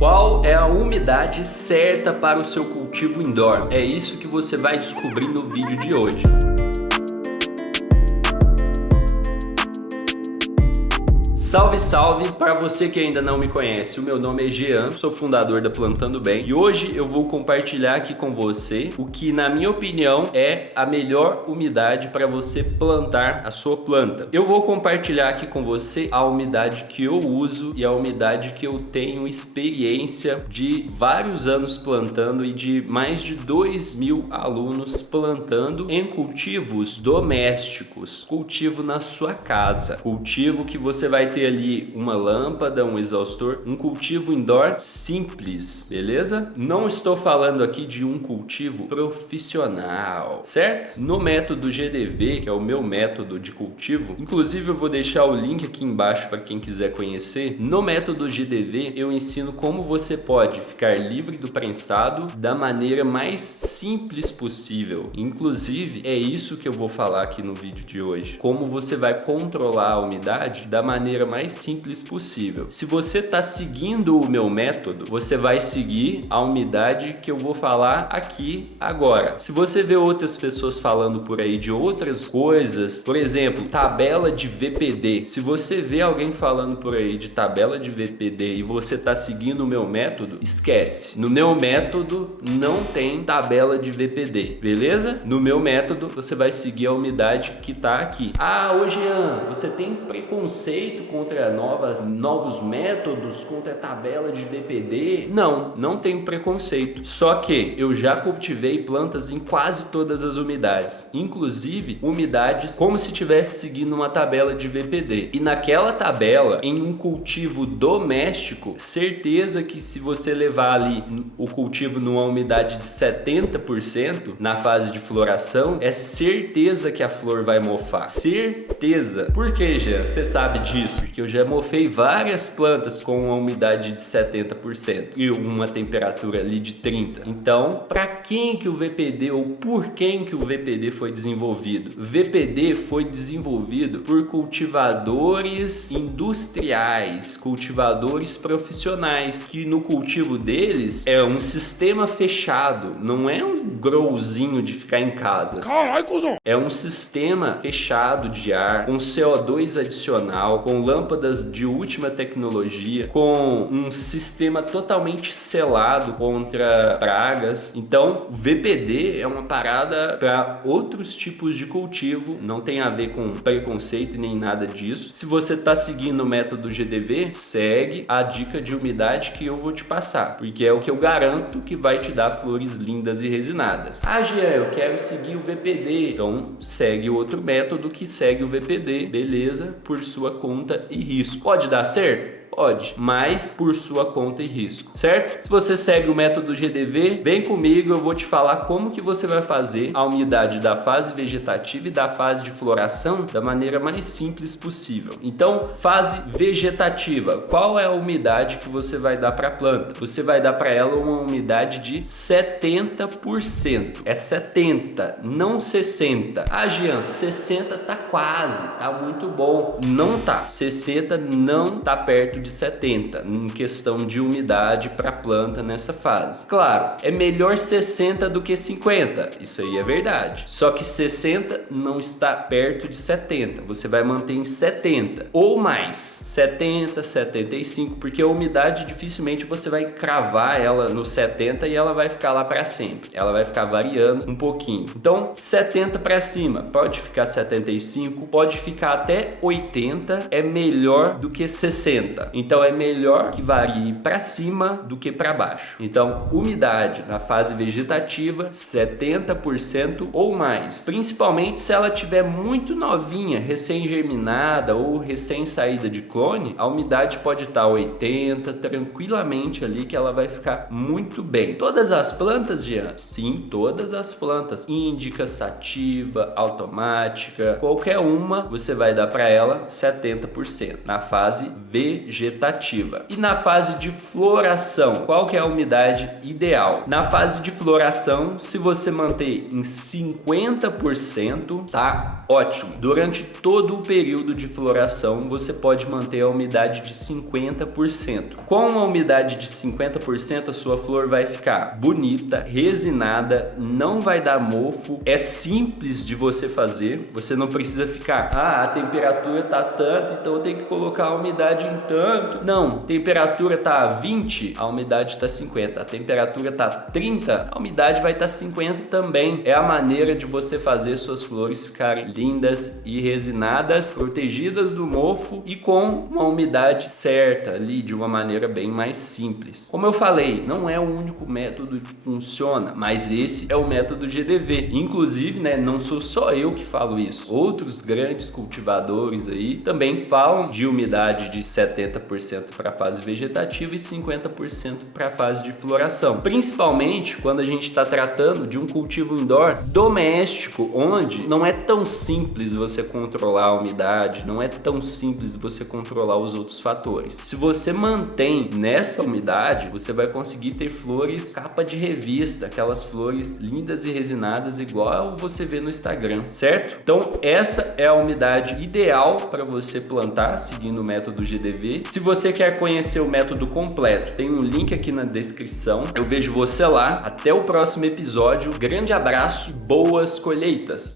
Qual é a umidade certa para o seu cultivo indoor? É isso que você vai descobrir no vídeo de hoje. Salve, salve! Para você que ainda não me conhece, o meu nome é Jean, sou fundador da Plantando Bem e hoje eu vou compartilhar aqui com você o que, na minha opinião, é a melhor umidade para você plantar a sua planta. Eu vou compartilhar aqui com você a umidade que eu uso e a umidade que eu tenho experiência de vários anos plantando e de mais de 2.000 alunos plantando em cultivos domésticos, cultivo na sua casa, cultivo que você vai ter ali uma lâmpada, um exaustor, um cultivo indoor simples, beleza? Não estou falando aqui de um cultivo profissional, certo? No método GDV, que é o meu método de cultivo, inclusive eu vou deixar o link aqui embaixo para quem quiser conhecer. No método GDV eu ensino como você pode ficar livre do prensado da maneira mais simples possível. Inclusive é isso que eu vou falar aqui no vídeo de hoje. Como você vai controlar a umidade da maneira mais simples possível. Se você está seguindo o meu método, você vai seguir a umidade que eu vou falar aqui agora. Se você vê outras pessoas falando por aí de outras coisas, por exemplo, tabela de VPD. Se você vê alguém falando por aí de tabela de VPD e você está seguindo o meu método, esquece. No meu método não tem tabela de VPD, beleza? No meu método você vai seguir a umidade que está aqui. Ah, ô Jean, você tem preconceito contra novos métodos, contra a tabela de VPD? Não tenho preconceito. Só que eu já cultivei plantas em quase todas as umidades, inclusive umidades como se estivesse seguindo uma tabela de VPD. E naquela tabela, em um cultivo doméstico, certeza que se você levar ali o cultivo numa umidade de 70% na fase de floração, é certeza que a flor vai mofar. Certeza. Por que, Jean? Você sabe disso? Porque eu já mofei várias plantas com uma umidade de 70% e uma temperatura ali de 30%. Então, para quem que o VPD ou por quem que o VPD foi desenvolvido? VPD foi desenvolvido por cultivadores industriais, cultivadores profissionais, que no cultivo deles é um sistema fechado, não é um growzinho de ficar em casa. Caralho, cuzão! É um sistema fechado de ar, com CO2 adicional, com lâmpadas de última tecnologia, com um sistema totalmente selado contra pragas. Então, o VPD é uma parada para outros tipos de cultivo, não tem a ver com preconceito nem nada disso. Se você está seguindo o método GDV, segue a dica de umidade que eu vou te passar, porque é o que eu garanto que vai te dar flores lindas e resinadas. Ah, Jean, eu quero seguir o VPD. Então, segue outro método que segue o VPD, beleza? Por sua conta e risco. Pode dar certo? Pode, mas por sua conta e risco, certo? Se você segue o método GDV, vem comigo, eu vou te falar como que você vai fazer a umidade da fase vegetativa e da fase de floração da maneira mais simples possível. Então, fase vegetativa, qual é a umidade que você vai dar para a planta? Você vai dar para ela uma umidade de 70%. É 70, não 60. Ah, Jean, 60 tá quase, tá muito bom. Não tá. 60 não tá perto de 70 em questão de umidade para a planta nessa fase. Claro, é melhor 60 do que 50, isso aí é verdade. Só que 60 não está perto de 70, você vai manter em 70 ou mais, 70, 75, porque a umidade dificilmente você vai cravar ela no 70 e ela vai ficar lá para sempre. Ela vai ficar variando um pouquinho. Então, 70 para cima, pode ficar 75, pode ficar até 80, é melhor do que 60. Então é melhor que varie para cima do que para baixo. Então, umidade na fase vegetativa 70% ou mais. Principalmente se ela estiver muito novinha, recém-germinada ou recém-saída de clone, a umidade pode estar 80 tranquilamente ali, que ela vai ficar muito bem. Todas as plantas, Jean? Sim, todas as plantas. Índica, sativa, automática, qualquer uma, você vai dar para ela 70% na fase vegetativa. vegetativa. E na fase de floração, qual que é a umidade ideal? Na fase de floração, se você manter em 50%, tá ótimo. Durante todo o período de floração, você pode manter a umidade de 50%. Com a umidade de 50%, a sua flor vai ficar bonita, resinada, não vai dar mofo, é simples de você fazer, você não precisa ficar, a temperatura tá tanto, então eu tenho que colocar a umidade em tanto. Não, temperatura tá 20, a umidade tá 50, a temperatura tá 30, a umidade vai estar 50 também. É a maneira de você fazer suas flores ficarem lindas e resinadas, protegidas do mofo e com uma umidade certa ali, de uma maneira bem mais simples. Como eu falei, não é o único método que funciona, mas esse é o método GDV. Inclusive, né, não sou só eu que falo isso. Outros grandes cultivadores aí também falam de umidade de 70% para a fase vegetativa e 50% para a fase de floração. Principalmente quando a gente está tratando de um cultivo indoor doméstico, onde não é tão simples você controlar a umidade, não é tão simples você controlar os outros fatores. Se você mantém nessa umidade, você vai conseguir ter flores capa de revista, aquelas flores lindas e resinadas igual você vê no Instagram, certo? Então essa é a umidade ideal para você plantar seguindo o método GDV. Se você quer conhecer o método completo, tem um link aqui na descrição. Eu vejo você lá. Até o próximo episódio. Grande abraço e boas colheitas!